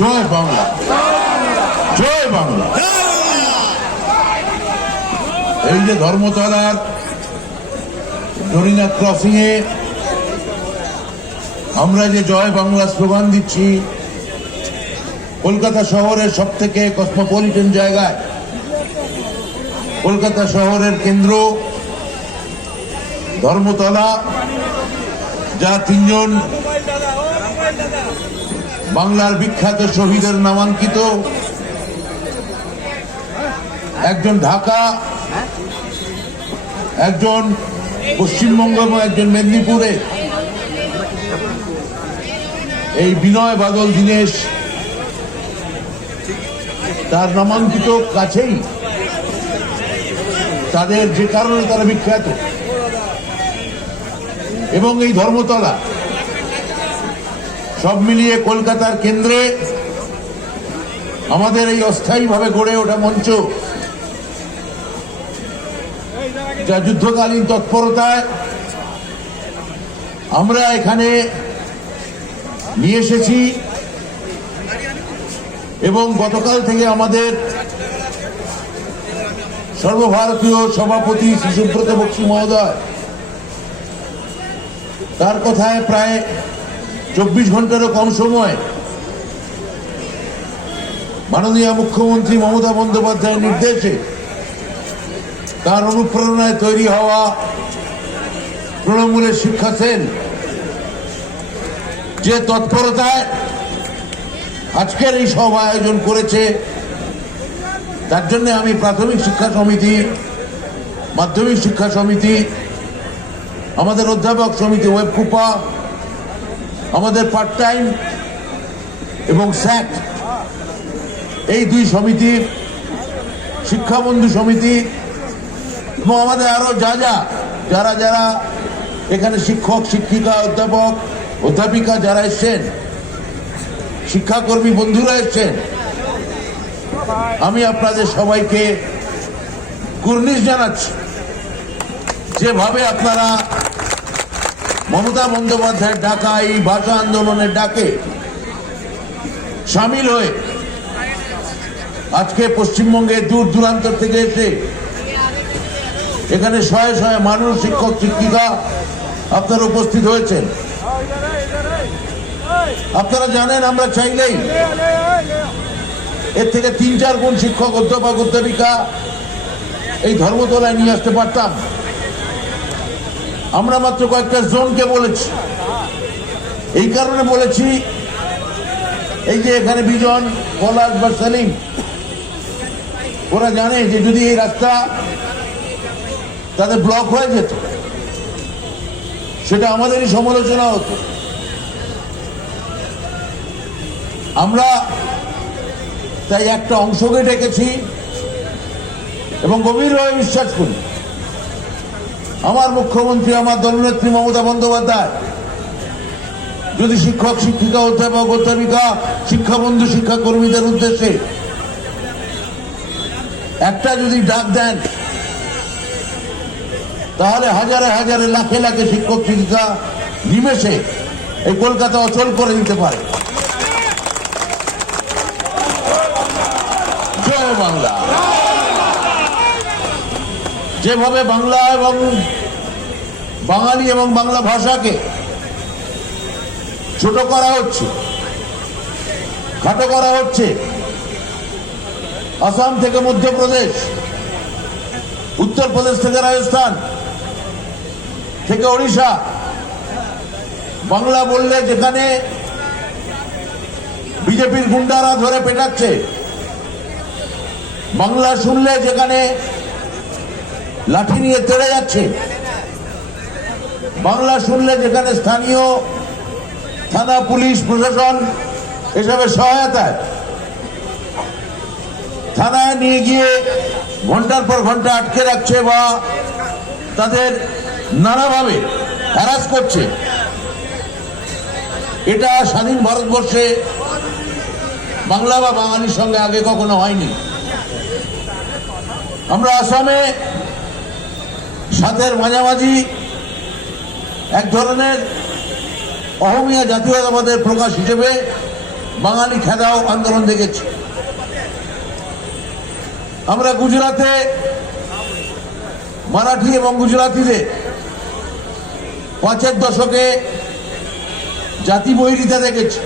জয় বাংলা। জয় বাংলা। এই যে ধর্মতলার জরিনাথ ক্রসিং এ আমরা যে জয় বাংলা স্লোগান দিচ্ছি, কলকাতা শহরের সব থেকে কসমোপলিটন জায়গায়, কলকাতা শহরের কেন্দ্র, ধর্মতলা যা তিনজন বাংলার বিখ্যাত শহীদের নামাঙ্কিত একজন ঢাকা, একজন পশ্চিমবঙ্গ এবং একজন মেদিনীপুরে। এই বিনয় বাদল দীনেশ তার নামাঙ্কিত কাছেই তাদের যে কারণে তারা বিখ্যাত। এবং এই ধর্মতলা সব মিলিয়ে কলকাতার কেন্দ্রে আমাদের এই অস্থায়ীভাবে গড়ে ওঠা মঞ্চ, যা যুদ্ধকালীন তৎপরতায় আমরা এখানে নিয়ে এসেছি এবং গতকাল থেকে আমাদের সর্বভারতীয় সভাপতি শিশুব্রত বক্সী মহোদয়, তার কথায় প্রায় চব্বিশ ঘন্টারও কম সময়। মাননীয় মুখ্যমন্ত্রী মমতা বন্দ্যোপাধ্যায়ের নির্দেশে তার অনুপ্রেরণায় তৈরি হওয়া তৃণমূলের শিক্ষা সেল যে তৎপরতায় আজকের এই সভা আয়োজন করেছে, তার জন্য আমি প্রাথমিক শিক্ষা সমিতি, মাধ্যমিক শিক্ষা সমিতি, আমাদের অধ্যাপক সমিতি ওয়েবকুপা আমাদের পার্ট টাইম এবং স্যাট এই দুই সমিতির শিক্ষাবন্ধু সমিতি এবং আমাদের আরও যা যা, যারা যারা এখানে শিক্ষক, শিক্ষিকা, অধ্যাপক, অধ্যাপিকা যারা এসছেন, শিক্ষাকর্মী বন্ধুরা এসছেন, আমি আপনাদের সবাইকে কুর্নিশ জানাচ্ছি। যেভাবে আপনারা মমতা বন্দ্যোপাধ্যায়ের ডাকা এই ভাষা আন্দোলনের ডাকে সামিল হয়ে আজকে পশ্চিমবঙ্গে দূর দূরান্ত থেকে এসে এখানে শয়ে শয়ে মানুষ, শিক্ষক, শিক্ষিকা আপনারা উপস্থিত হয়েছেন। আপনারা জানেন, আমরা চাইলেই এর থেকে তিন চার গুণ শিক্ষক, অধ্যাপক, অধ্যাপিকা এই ধর্মতলায় নিয়ে আসতে পারতাম। আমরা মাত্র কয়েকটা জোনকে বলেছি। এই কারণে বলেছি, এই যে এখানে বিজন, পলাশ বা সেলিম, ওরা জানে যে যদি এই রাস্তা তাদের ব্লক হয়ে যেত, সেটা আমাদেরই সমালোচনা হতো। আমরা তাই একটা অংশকে ডেকেছি এবং গভীরভাবে বিশ্বাস করি। মুখ্যমন্ত্রী, আমার দলনেত্রী মমতা বন্দ্যোপাধ্যায়। যদি শিক্ষক, শিক্ষিকা, অধ্যাপক, অধ্যাপিকা, শিক্ষাবন্ধু, শিক্ষাকর্মীদের উদ্দেশ্যে একটা যদি ডাক দেন, তাহলে হাজারে হাজারে লাখে লাখে শিক্ষক শিক্ষিকা নিমেষে এই কলকাতা অচল করে দিতে পারে জয় বাংলা যেভাবে বাংলা এবং বাঙালি এবং বাংলা ভাষাকে ছোট করা হচ্ছে, খাটো করা হচ্ছে, আসাম থেকে মধ্যপ্রদেশ, উত্তরপ্রদেশ থেকে রাজস্থান থেকে ওড়িশা, বাংলা বললে যেখানে বিজেপির গুন্ডারা ধরে পেটাচ্ছে, বাংলা শুনলে যেখানে লাঠি নিয়ে তেড়ে যাচ্ছে। বাংলা শুনলে যেখানে স্থানীয় থানা পুলিশ প্রশাসন এসবের সহায়তায় থানায় নিয়ে গিয়ে ঘণ্টার পর ঘণ্টা আটকে রাখছে বা তাদের নানাভাবে হ্যারাস করছে। এটা স্বাধীন ভারতবর্ষে বাংলা বা বাঙালির সঙ্গে আগে কখনো হয়নি। আমরা আসামে সাথের মাঝামাঝি এক ধরনের অহমিয়া জাতীয়তাবাদের প্রকাশ হিসেবে বাঙালি খেদাও আন্দোলন দেখেছি। আমরা গুজরাতে মারাঠি এবং গুজরাতিদের পাঁচের দশকে জাতি বৈরিতা দেখেছি।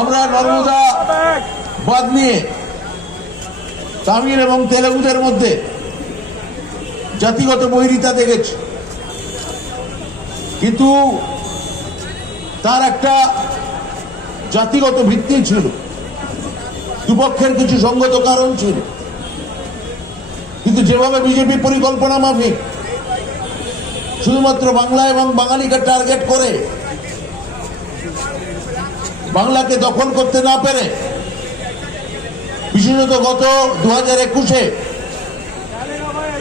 আমরা নর্মদা বাদ নিয়ে তামিল এবং তেলেগুদের মধ্যে জাতিগত বৈরিতা দেখেছি। কিন্তু তার একটা জাতিগত ভিত্তি ছিল। দুপক্ষের কিছু সঙ্গত কারণ ছিল। কিন্তু যেভাবে বিজেপি পরিকল্পনা মাফিক, শুধুমাত্র বাংলা এবং বাঙালিকে টার্গেট করে, বাংলাকে দখল করতে না পেরে, বিশেষত গত দু হাজার একুশে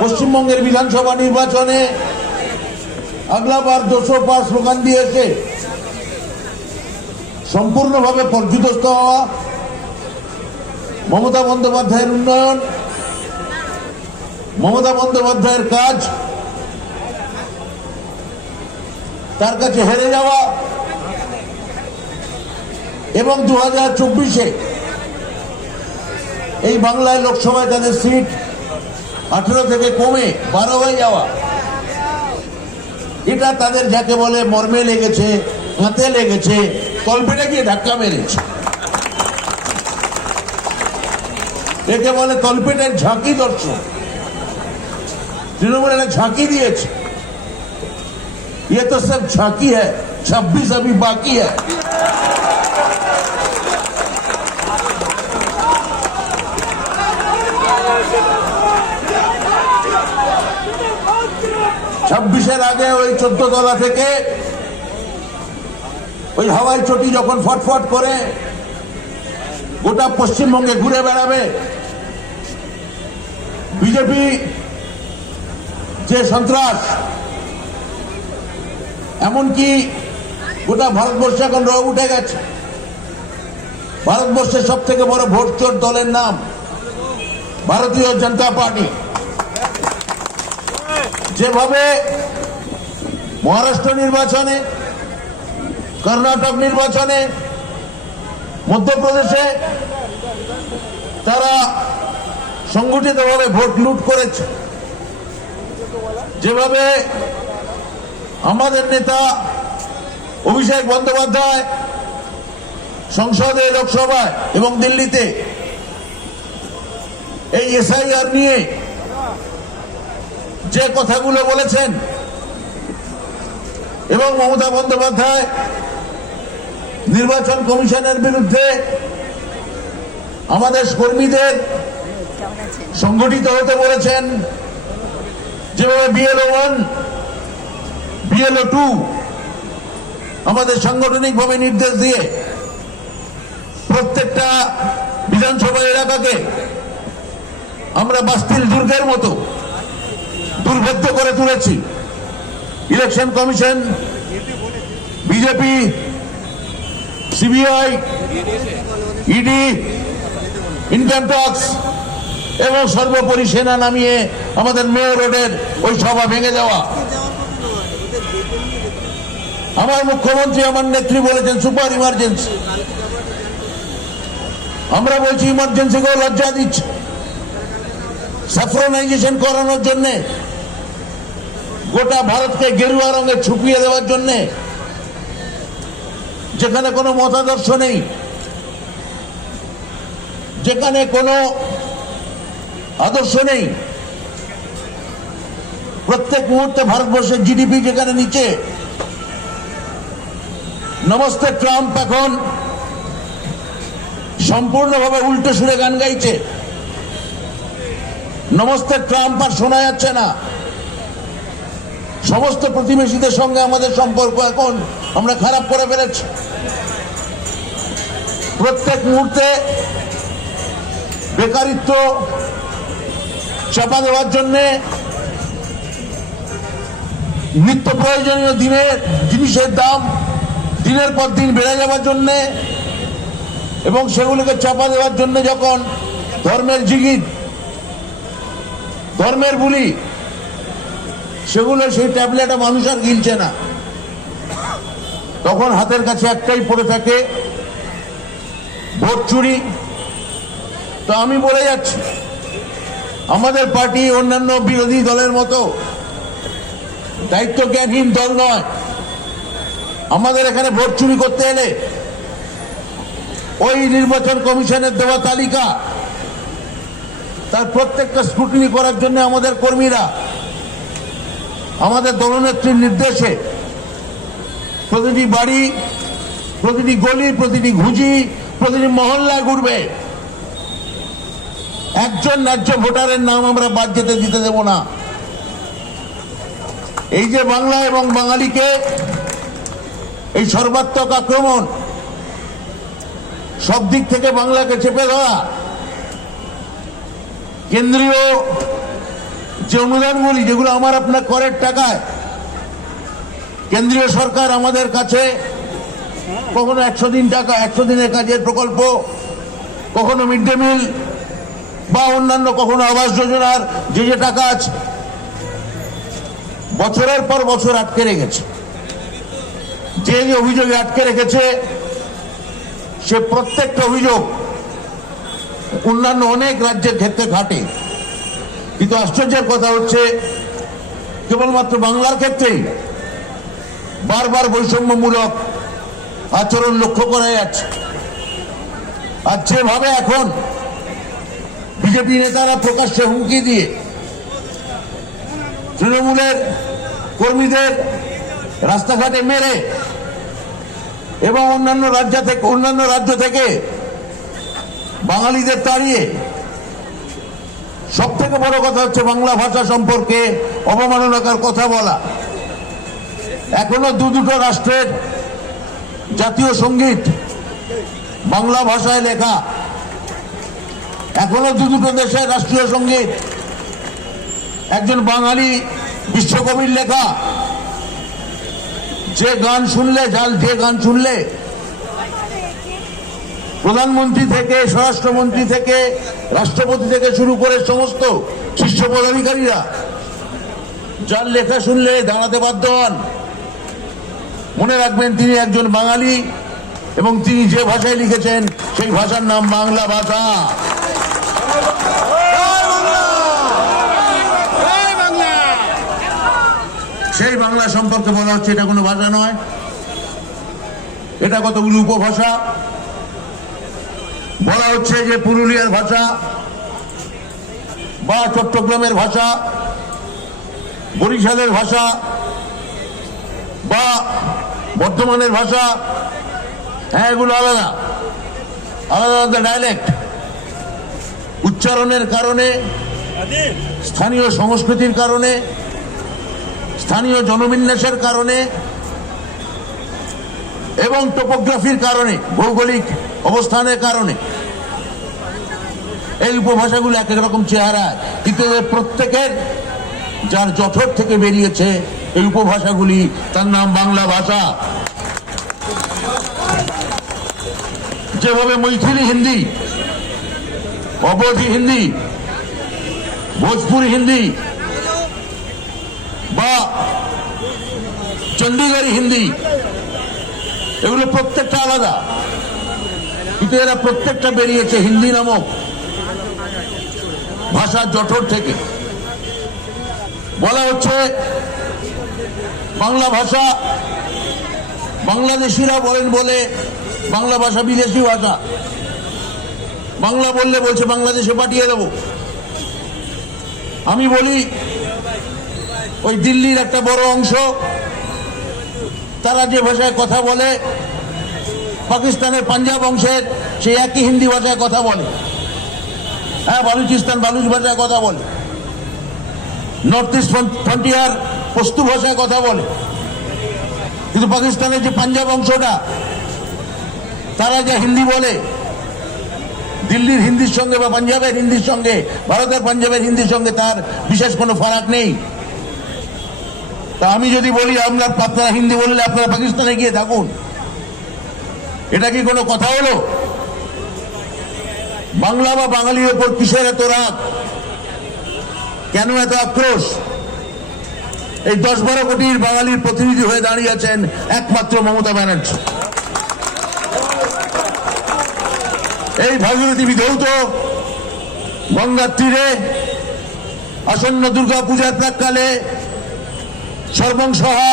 পশ্চিমবঙ্গের বিধানসভা নির্বাচনে আগলাবার দুশো পার স্লোগান দিয়েছে। সম্পূর্ণভাবে পর্যুদস্ত হওয়া মমতা বন্দ্যোপাধ্যায়ের উন্নয়ন, মমতা বন্দ্যোপাধ্যায়ের কাজ, তার কাছে হেরে যাওয়া এবং দু হাজার চব্বিশে এই বাংলায় লোকসভায় তাদের সিট আঠেরো থেকে কমে বারো হয়ে যাওয়া এটা তাদের যাকে বলে মর্মে লেগেছে হাতে লেগেছে তলপেটে গিয়ে ধাক্কা মেরেছে একে বলে তলপেটের ঝাঁকি দর্শন তৃণমূল একটা ঝাঁকি দিয়েছে ये तो सिर्फ झांकी है 26 अभी बाकी है ছাব্বিশের আগে ওই চোদ্দ তলা থেকে ওই হাওয়াই চটি যখন ফটফট করে গোটা পশ্চিমবঙ্গে ঘুরে বেড়াবে, বিজেপি যে সন্ত্রাস, এমনকি গোটা ভারতবর্ষে এখন রোগ উঠে গেছে। ভারতবর্ষের সব থেকে বড় ভোট চোর দলের নাম ভারতীয় জনতা পার্টি। যেভাবে মহারাষ্ট্র নির্বাচনে, কর্ণাটক নির্বাচনে, মধ্যপ্রদেশে তারা সংগঠিতভাবে ভোট লুট করেছে। যেভাবে আমাদের নেতা অভিষেক বন্দ্যোপাধ্যায় সংসদে, লোকসভায় এবং দিল্লিতে এই এসআইআর নিয়ে যে কথাগুলো বলেছেন এবং মমতা বন্দ্যোপাধ্যায় নির্বাচন কমিশনের বিরুদ্ধে আমাদের কর্মীদের সংগঠিত হতে বলেছেন। যেভাবে বিএলও ওয়ান বিএলও টু আমাদের সাংগঠনিকভাবে নির্দেশ দিয়ে প্রত্যেকটা বিধানসভা এলাকাকে আমরা বাস্তিল দুর্গের মতো দুর্ভেদ্য করে তুলেছি। Election commission BJP CBI ED income tax এবং সর্বোপরি সেনা নামিয়ে আমাদের মেয়র রোডের ওই সভা ভেঙে দেওয়া। আমার মুখ্যমন্ত্রী আমার নেত্রী বলেছেন, সুপার ইমার্জেন্সি। আমরা বলছি, ইমার্জেন্সিকেও লজ্জা দিচ্ছে। স্যাফ্রনাইজেশন করানোর জন্যে গোটা ভারতকে গেরুয়া রঙে ছুপিয়ে দেওয়ার জন্যে যেখানে কোনো মতাদর্শ নেই, যেখানে কোনো আদর্শ নেই, প্রত্যেক মুহূর্তে ভারতবর্ষের জিডিপি যেখানে নিচে, নমস্তে ট্রাম্প এখন সম্পূর্ণভাবে উল্টো সুরে গান গাইছে। নমস্তে ট্রাম্প আর শোনা যাচ্ছে না। সমস্ত প্রতিবেশীদের সঙ্গে আমাদের সম্পর্ক এখন আমরা খারাপ করে ফেলেছি। প্রত্যেক মুহূর্তে বেকারিত্ব চাপা দেওয়ার জন্যে, নিত্য প্রয়োজনীয় দিনের জিনিসের দাম দিনের পর দিন বেড়ে যাওয়ার জন্যে এবং সেগুলোকে চাপা দেওয়ার জন্য যখন ধর্মের জিগির ধর্মের বুলি সেগুলো সেই ট্যাবলেটে মানুষ আর গিলছে না। তখন হাতের কাছে একটাই পড়ে থাকে, ভোট চুরি। তো আমি বলে যাচ্ছি, আমাদের পার্টি অন্যান্য বিরোধী দলের মতো দায়িত্ব জ্ঞানহীন দল নয়। আমাদের এখানে ভোট চুরি করতে এলে ওই নির্বাচন কমিশনের দেওয়া তালিকা, তার প্রত্যেকটা স্ক্রুটিনি করার জন্য আমাদের কর্মীরা আমাদের দলনেত্রীর নির্দেশে প্রতিটি বাড়ি, প্রতিটি গলি, প্রতিটি ঘুজি, প্রতিটি মহল্লায় ঘুরবে। একজন ন্যায্য ভোটারের নাম আমরা বাদ যেতে দিতে দেব না। এই যে বাংলা এবং বাঙালিকে এই সর্বাত্মক আক্রমণ, সব দিক থেকে বাংলাকে চেপে ধরা, কেন্দ্রীয় যে অনুদানগুলি যেগুলো আমার আপনার করের টাকায়, কেন্দ্রীয় সরকার আমাদের কাছে কখনো একশো দিন টাকা, একশো দিনের কাজের প্রকল্প, কখনো মিড ডে মিল বা অন্যান্য কখনো আবাস যোজনার যে যে টাকা আছে, বছরের পর বছর আটকে রেখেছে। যে যে অভিযোগে আটকে রেখেছে, সে প্রত্যেকটা অভিযোগ অন্যান্য অনেক রাজ্যের ক্ষেত্রে ঘাটে। কিন্তু আশ্চর্যের কথা হচ্ছে, কেবলমাত্র বাংলার ক্ষেত্রেই বারবার বৈষম্যমূলক আচরণ লক্ষ্য করা যাচ্ছে। আর যেভাবে এখন বিজেপি নেতারা প্রকাশ্যে হুমকি দিয়ে তৃণমূলের কর্মীদের রাস্তাঘাটে মেরে এবং অন্যান্য রাজ্য থেকে অন্যান্য রাজ্য থেকে বাঙালিদের তাড়িয়ে সব থেকে বড় কথা হচ্ছে বাংলা ভাষা সম্পর্কে অবমাননাকার কথা বলা। এখনও দু দুটো রাষ্ট্রের জাতীয় সংগীত বাংলা ভাষায় লেখা। এখনও দু দুটো দেশের রাষ্ট্রীয় সংগীত। একজন বাঙালি বিশ্বকবির লেখা, যে গান শুনলে যে গান শুনলে প্রধানমন্ত্রী থেকে স্বরাষ্ট্রমন্ত্রী থেকে রাষ্ট্রপতি থেকে শুরু করে সমস্ত শীর্ষ পদাধিকারীরা। যার লেখা শুনলে দাঁড়াতে বাধ্য হন। মনে রাখবেন তিনি একজন বাঙালি এবং তিনি যে ভাষায় লিখেছেন সেই ভাষার নাম বাংলা ভাষা। সেই বাংলা সম্পর্কে বলা হচ্ছে এটা কোনো ভাষা নয়। এটা কতগুলো উপভাষা? বলা হচ্ছে যে পুরুলিয়ার ভাষা বা চট্টগ্রামের ভাষা, বরিশালের ভাষা বা বর্ধমানের ভাষা হ্যাঁ এগুলো আলাদা। আলাদা আলাদা ডায়ালেক্ট উচ্চারণের কারণে, স্থানীয় সংস্কৃতির কারণে, স্থানীয় জনবিন্যাসের কারণে এবং টোপোগ্রাফির কারণে, ভৌগোলিক অবস্থানের কারণে। এই উপভাষাগুলো এক এক রকম চেহারা, কিন্তু প্রত্যেকের যার জঠর থেকে বেরিয়েছে, এই উপভাষাগুলি, তার নাম বাংলা ভাষা। যেভাবে মৈথিলি হিন্দি, অবধি হিন্দি, ভোজপুরি হিন্দি, বা চণ্ডীগড়ি হিন্দি, এগুলো প্রত্যেকটা আলাদা। কিন্তু এরা প্রত্যেকটা বেরিয়েছে হিন্দি নামক ভাষার জঠর থেকে। বলা হচ্ছে বাংলা ভাষা বাংলাদেশিরা বলেন বলে বাংলা ভাষা বিদেশি ভাষা। বাংলা বললে বলছে, বাংলাদেশে পাঠিয়ে দেব। আমি বলি, ওই দিল্লির একটা বড় অংশ, তারা যে ভাষায় কথা বলে পাকিস্তানের পাঞ্জাব অংশের সেই একই হিন্দি ভাষায় কথা বলে। হ্যাঁ বালুচিস্তান, বালুচ ভাষায় কথা বলে। নর্থ ইস্ট ফ্রন্টিয়ার পস্তু ভাষায় কথা বলে। কিন্তু পাকিস্তানের যে পাঞ্জাব অংশটা, তারা যে হিন্দি বলে, দিল্লির হিন্দির সঙ্গে বা পাঞ্জাবের হিন্দির সঙ্গে, ভারতের পাঞ্জাবের হিন্দির সঙ্গে তার বিশেষ কোনো ফারাক নেই। তা আমি যদি বলি আপনার আপনারা হিন্দি বললে আপনারা পাকিস্তানে গিয়ে থাকুন। এটা কি কোনো কথা হলো? বাংলা বা বাঙালির ওপর কিসের এত রাগ? কেন এত আক্রোশ? এই দশ বারো কোটির বাঙালির প্রতিনিধি হয়ে দাঁড়িয়ে আছেন একমাত্র মমতা ব্যানার্জি। এই ভাগীরথী বিধৌত গঙ্গার তীরে আসন্ন দুর্গা পূজার প্রাককালে সর্বংসহা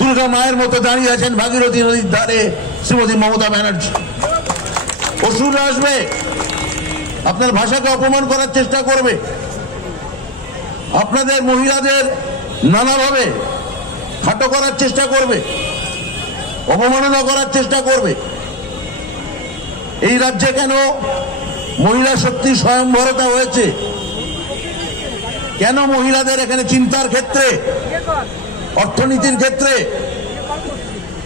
দুর্গা মায়ের মতো দাঁড়িয়ে আছেন ভাগীরথী নদীর ধারে। শ্রীমতী মমতা ব্যানার্জি। অসুররা আসবে, আপনার ভাষাকে অপমান করার চেষ্টা করবে। আপনাদের মহিলাদের নানাভাবে খাটো করার চেষ্টা করবে অবমাননা করার চেষ্টা করবে। এই রাজ্যে কেন মহিলা শক্তি স্বয়ংভরতা হয়েছে? কেন মহিলাদের এখানে চিন্তার ক্ষেত্রে, অর্থনীতির ক্ষেত্রে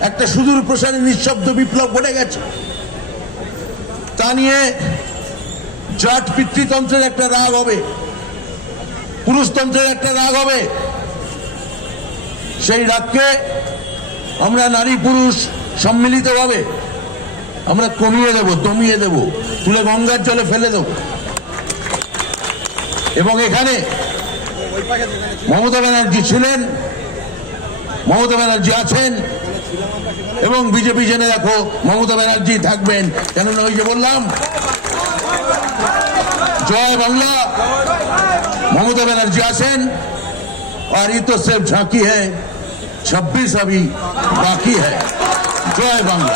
একটা সুদূর প্রসারী নিঃশব্দ বিপ্লব ঘটে গেছে। তা নিয়ে জাট পিতৃতন্ত্রের একটা রাগ হবে, পুরুষতন্ত্রের একটা রাগ হবে। সেই রাগকে আমরা নারী পুরুষ সম্মিলিতভাবে আমরা কমিয়ে দেব, দমিয়ে দেব, তুলে গঙ্গার জলে ফেলে দেব। এবং এখানে মমতা ব্যানার্জি ছিলেন, মমতা ব্যানার্জি আছেন এবং বিজেপি জেনে দেখো মমতা ব্যানার্জি থাকবেন। কেননা ওই যে বললাম, জয় বাংলা। মমতা ব্যানার্জি আছেন, আর ই তো সেফ ঝাঁকি হ্যাঁ ছাব্বিশ আবি বাকি হ্যাঁ জয় বাংলা।